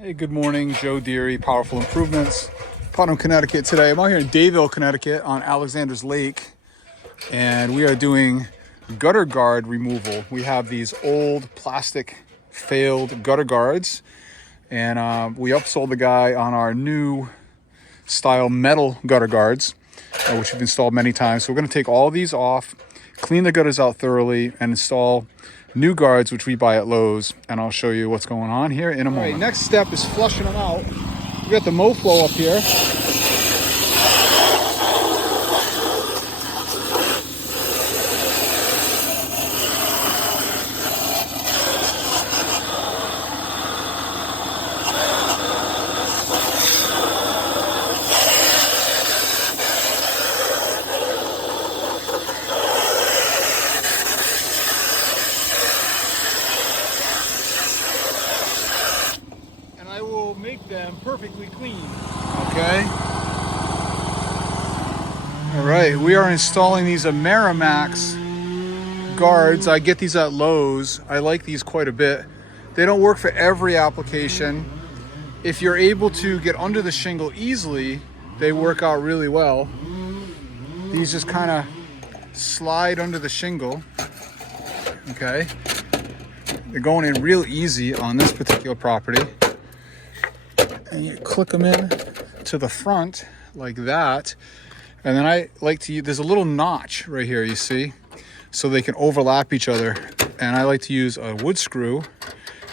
Hey, good morning. Joe Deary, Powerful Improvements, Putnam, Connecticut. Today I'm out here in Dayville, Connecticut on Alexander's Lake, and we are doing gutter guard removal. We have these old plastic failed gutter guards, and we upsold the guy on our new style metal gutter guards, which we've installed many times. So we're going to take all these off, clean the gutters out thoroughly, and install new guards, which we buy at Lowe's, and I'll show you what's going on here in a moment. All right, next step is flushing them out. We got the MoFlo up here. I will make them perfectly clean. Okay. All right, we are installing these Amerimax guards. I get these at Lowe's. I like these quite a bit. They don't work for every application. If you're able to get under the shingle easily, they work out really well. These just kind of slide under the shingle. Okay. They're going in real easy on this particular property. And you click them in to the front like that. And then I like to use, there's a little notch right here, you see, so they can overlap each other. And I like to use a wood screw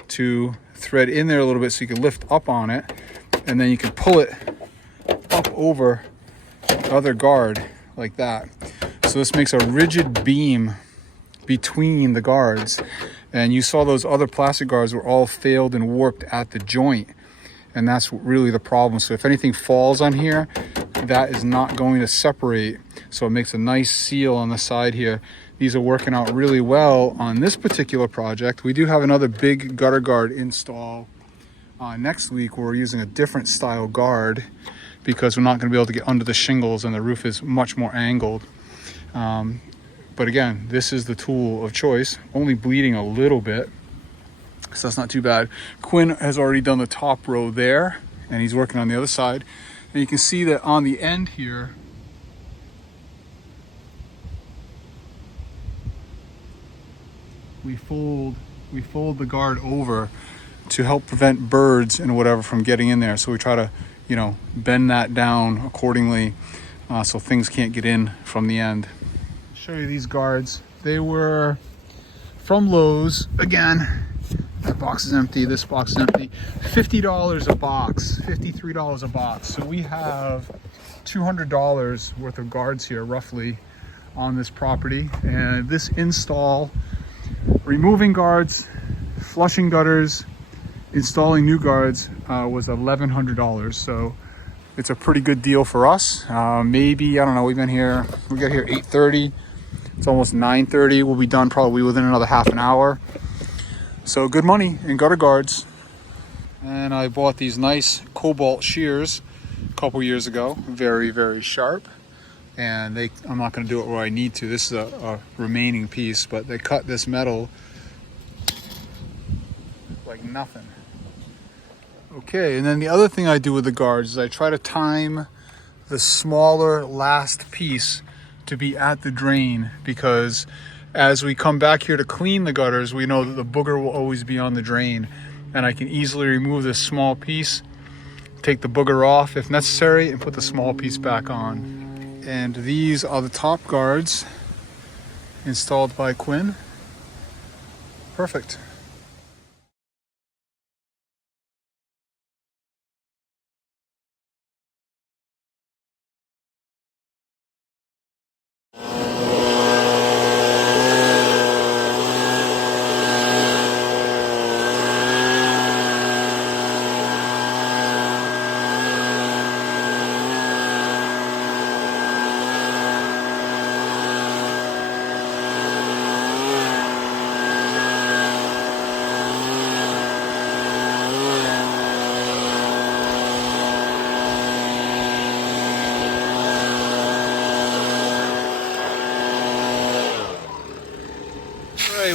to thread in there a little bit so you can lift up on it. And then you can pull it up over the other guard like that. So this makes a rigid beam between the guards. And you saw those other plastic guards were all failed and warped at the joint. And that's really the problem. So if anything falls on here, that is not going to separate. So it makes a nice seal on the side here. These are working out really well on this particular project. We do have another big gutter guard install next week where we're using a different style guard because we're not going to be able to get under the shingles and the roof is much more angled. But again, this is the tool of choice, only bleeding a little bit. So that's not too bad. Quinn has already done the top row there and he's working on the other side. And you can see that on the end here, we fold the guard over to help prevent birds and whatever from getting in there. So we try to, bend that down accordingly so things can't get in from the end. I'll show you these guards. They were from Lowe's again. That box is empty, this box is empty. $50 a box, $53 a box. So we have $200 worth of guards here roughly on this property. And this install, removing guards, flushing gutters, installing new guards was $1,100. So it's a pretty good deal for us. Maybe, I don't know, we got here 8:30. It's almost 9:30. We'll be done probably within another half an hour. So good money in gutter guards. And I bought these nice Cobalt shears a couple years ago. Very, very sharp. And I'm not going to do it where I need to. This is a remaining piece, but they cut this metal like nothing. Okay, and then the other thing I do with the guards is I try to time the smaller last piece to be at the drain, because as we come back here to clean the gutters, we know that the booger will always be on the drain. And I can easily remove this small piece, take the booger off if necessary, and put the small piece back on. And these are the top guards installed by Quinn. Perfect.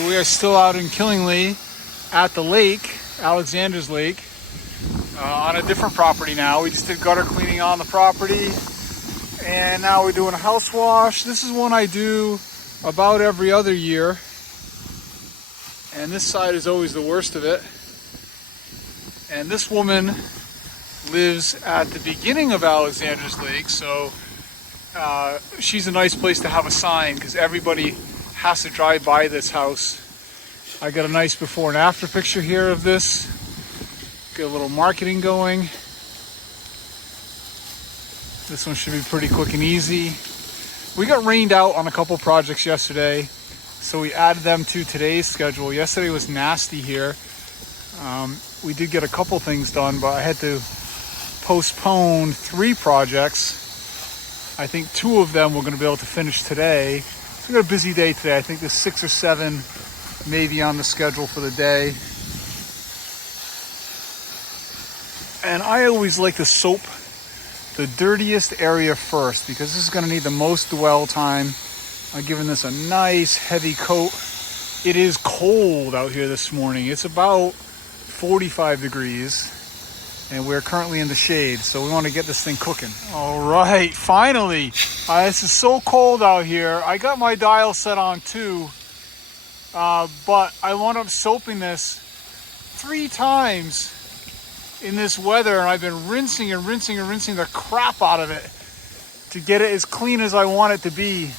We are still out in Killingly at the lake, Alexander's Lake. on a different property now. We just did gutter cleaning on the property, and now we're doing a house wash. This is one I do about every other year, and this side is always the worst of it. And this woman lives at the beginning of Alexander's Lake, so she's a nice place to have a sign because everybody has to drive by this house. I got a nice before and after picture here of this. Get a little marketing going. This one should be pretty quick and easy. We got rained out on a couple projects yesterday, so we added them to today's schedule. Yesterday was nasty here. We did get a couple things done, but I had to postpone 3 projects. I think 2 of them we're going to be able to finish today. So we got a busy day today. I think there's 6 or 7 maybe on the schedule for the day. And I always like to soap the dirtiest area first because this is going to need the most dwell time. I'm giving this a nice heavy coat. It is cold out here this morning. It's about 45 degrees and we're currently in the shade, so we want to get this thing cooking. All right, finally. This is so cold out here. I got my dial set on too, but I wound up soaping this 3 times in this weather, and I've been rinsing and rinsing and rinsing the crap out of it to get it as clean as I want it to be.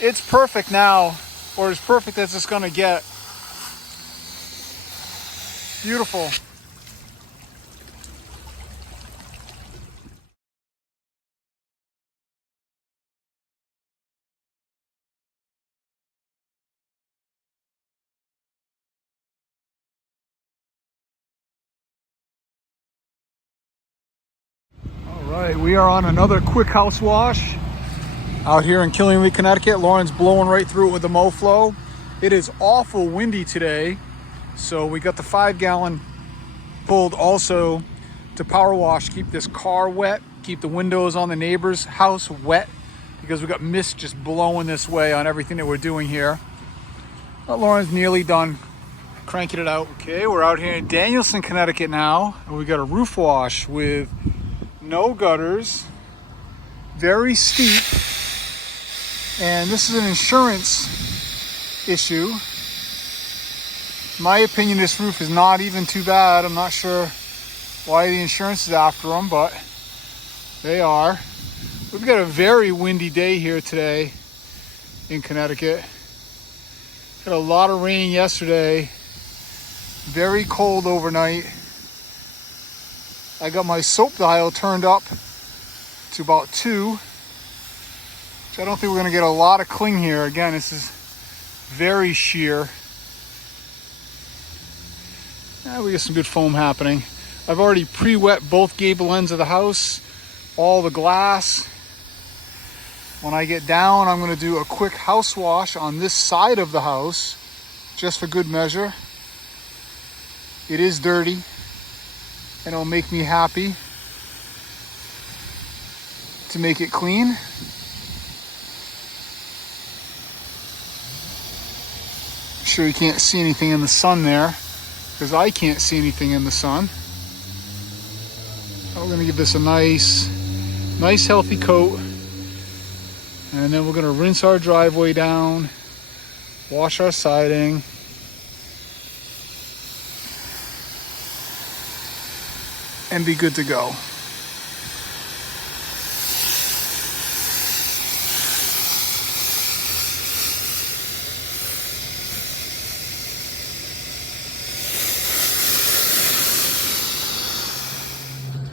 It's perfect now, or as perfect as it's gonna get. Beautiful. All right, we are on another quick house wash out here in Killingly, Connecticut. Lauren's blowing right through it with the MoFlo. It is awful windy today, so we got the 5-gallon pulled also to power wash, keep this car wet, keep the windows on the neighbor's house wet, because we got mist just blowing this way on everything that we're doing here. But Lauren's nearly done cranking it out. Okay, we're out here in Danielson, Connecticut now, and we got a roof wash with no gutters, very steep, and this is an insurance issue. In my opinion, this roof is not even too bad. I'm not sure why the insurance is after them, but they are. We've got a very windy day here today in Connecticut. Had a lot of rain yesterday, very cold overnight. I got my soap dial turned up to about 2, which I don't think we're going to get a lot of cling here. Again, this is very sheer. We got some good foam happening. I've already pre-wet both gable ends of the house, all the glass. When I get down, I'm going to do a quick house wash on this side of the house, just for good measure. It is dirty, and it'll make me happy to make it clean. I'm sure you can't see anything in the sun there, because I can't see anything in the sun. We're going to give this a nice healthy coat, and then we're going to rinse our driveway down, wash our siding, and be good to go.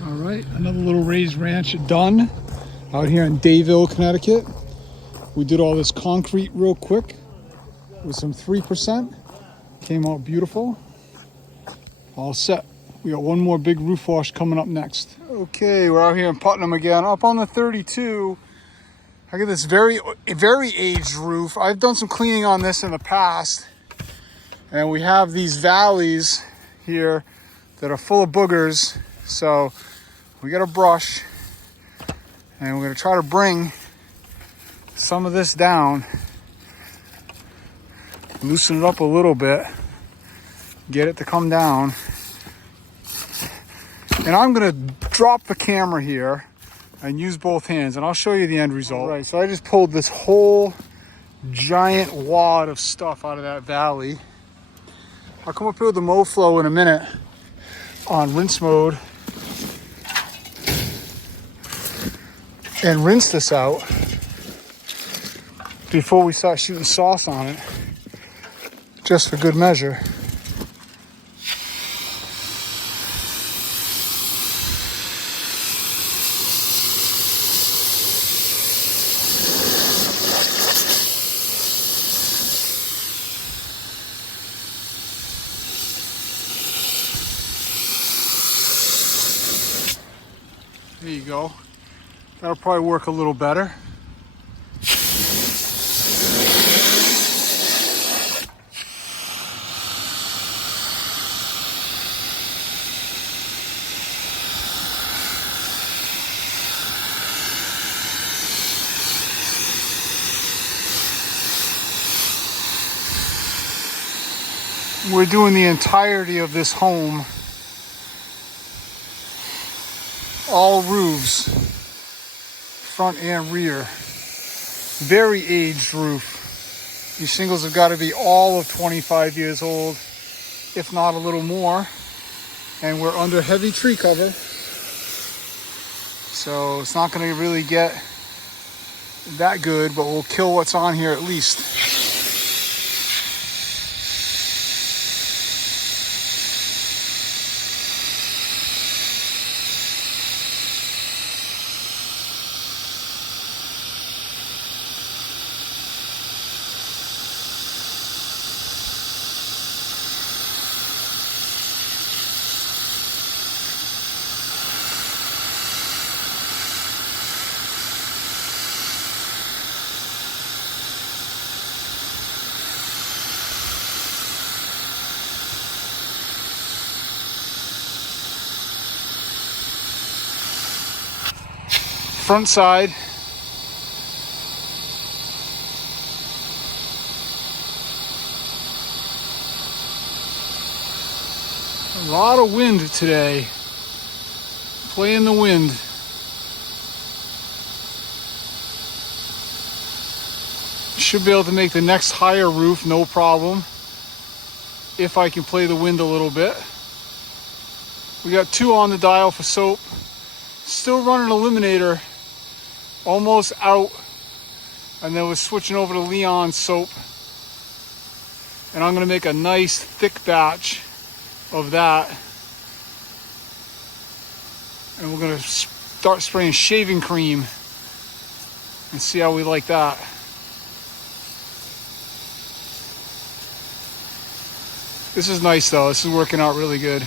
All right, another little raised ranch done out here in Dayville, Connecticut. We did all this concrete real quick with some 3%. Came out beautiful. All set. We got one more big roof wash coming up next. Okay, we're out here in Putnam again, up on the 32. I got this very aged roof. I've done some cleaning on this in the past, and we have these valleys here that are full of boogers. So we got a brush, and we're gonna try to bring some of this down, loosen it up a little bit, get it to come down. And I'm gonna drop the camera here and use both hands, and I'll show you the end result. All right, so I just pulled this whole giant wad of stuff out of that valley. I'll come up here with the MoFlow in a minute on rinse mode and rinse this out before we start shooting sauce on it, just for good measure. There you go. That'll probably work a little better. We're doing the entirety of this home, all roofs, front and rear. Very aged roof. These shingles have got to be all of 25 years old, if not a little more. And we're under heavy tree cover, so it's not going to really get that good, but we'll kill what's on here at least. Front side. A lot of wind today. Playing the wind. Should be able to make the next higher roof, no problem, if I can play the wind a little bit. We got 2 on the dial for soap. Still running Eliminator, almost out, and then we're switching over to Leon soap, and I'm going to make a nice thick batch of that, and we're going to start spraying shaving cream and see how we like that. This is nice though. This is working out really good.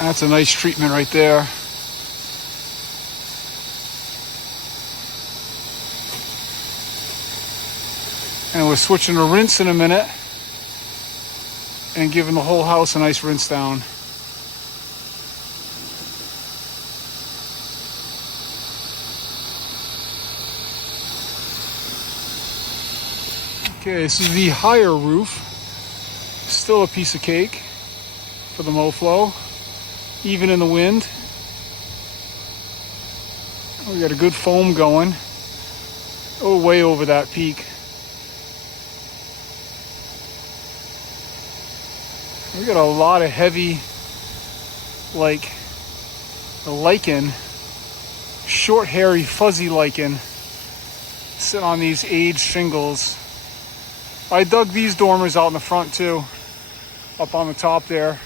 That's a nice treatment right there. And we're switching to rinse in a minute and giving the whole house a nice rinse down. Okay, this is the higher roof. Still a piece of cake for the MoFlow, even in the wind. We got a good foam going. Oh, way over that peak. We got a lot of heavy, like, lichen, short, hairy, fuzzy lichen sitting on these aged shingles. I dug these dormers out in the front too, up on the top there,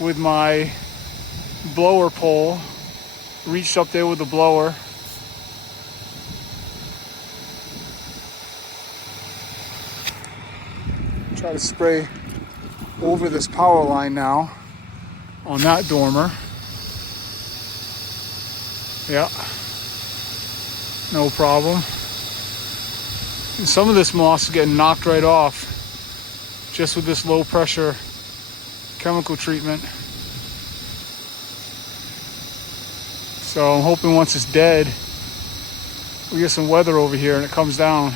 with my blower pole. Reached up there with the blower. Try to spray over this power line now on that dormer. Yeah, no problem. And some of this moss is getting knocked right off just with this low pressure chemical treatment. So I'm hoping once it's dead, we get some weather over here and it comes down.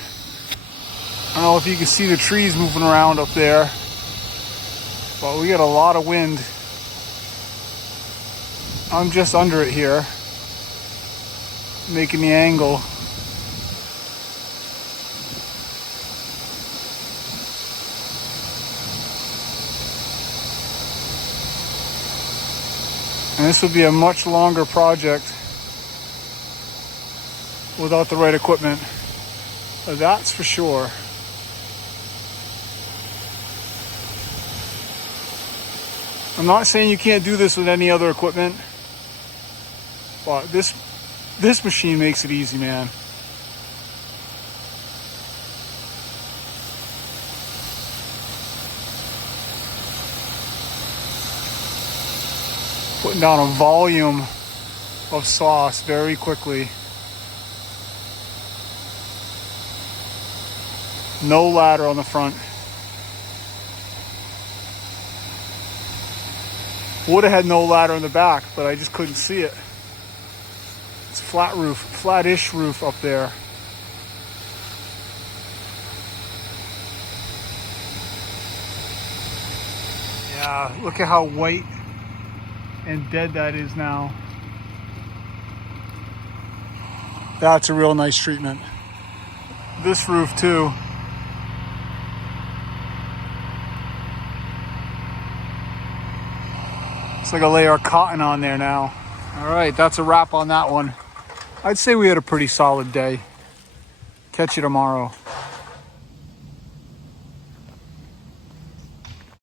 I don't know if you can see the trees moving around up there, but we got a lot of wind. I'm just under it here, making the angle. And this would be a much longer project without the right equipment. That's for sure. I'm not saying you can't do this with any other equipment, but this machine makes it easy, man. Putting down a volume of sauce very quickly. No ladder on the front. Would have had no ladder in the back, but I just couldn't see it. It's flat roof, flat-ish roof up there. Yeah, look at how white and dead that is now. That's a real nice treatment. This roof too. It's like a layer of cotton on there now. All right, that's a wrap on that one. I'd say we had a pretty solid day. Catch you tomorrow.